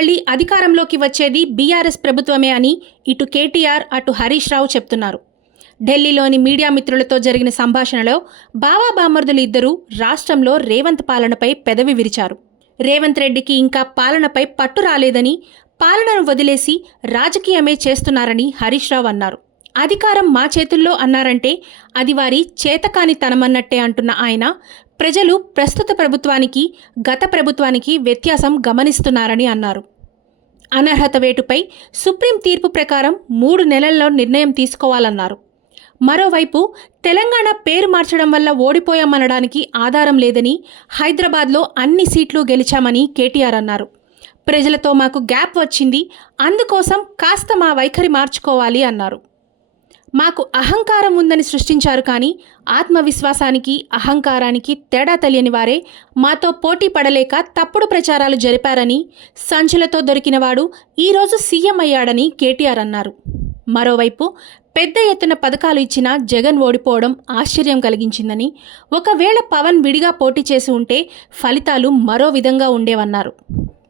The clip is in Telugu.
మళ్ళీ అధికారంలోకి వచ్చేది బీఆర్ఎస్ ప్రభుత్వమే అని ఇటు కేటీఆర్ అటు హరీష్ రావు చెప్తున్నారు. ఢిల్లీలోని మీడియా మిత్రులతో జరిగిన సంభాషణలో బావా బామర్దులు ఇద్దరూ రాష్ట్రంలో రేవంత్ పాలనపై పెదవి విరిచారు. రేవంత్ రెడ్డికి ఇంకా పాలనపై పట్టు రాలేదని పాలనను వదిలేసి రాజకీయమే చేస్తున్నారని హరీష్ రావు అన్నారు. అధికారం మా చేతుల్లో అన్నారంటే అది వారి చేతకాని తనమన్నట్టే అంటున్న ఆయన ప్రజలు ప్రస్తుత ప్రభుత్వానికి గత ప్రభుత్వానికి వ్యత్యాసం గమనిస్తున్నారని అన్నారు. అనర్హత వేటుపై సుప్రీం తీర్పు ప్రకారం మూడు నెలల్లో నిర్ణయం తీసుకోవాలన్నారు. మరోవైపు తెలంగాణ పేరు మార్చడం వల్ల ఓడిపోయామనడానికి ఆధారం లేదని హైదరాబాద్లో అన్ని సీట్లు గెలిచామని కేటీఆర్ అన్నారు. ప్రజలతో మాకు గ్యాప్ వచ్చింది అందుకోసం కాస్త మా వైఖరి మార్చుకోవాలి అన్నారు. మాకు అహంకారం ఉందని సృష్టించారు కానీ ఆత్మవిశ్వాసానికి అహంకారానికి తేడా తెలియని వారే మాతో పోటీ పడలేక తప్పుడు ప్రచారాలు జరిపారని సంచులతో దొరికినవాడు ఈరోజు సీఎం అయ్యాడని కేటీఆర్ అన్నారు. మరోవైపు పెద్ద ఎత్తున పథకాలు ఇచ్చిన జగన్ ఓడిపోవడం ఆశ్చర్యం కలిగించిందని ఒకవేళ పవన్ విడిగా పోటీ చేసి ఉంటే ఫలితాలు మరో విధంగా ఉండేవన్నారు.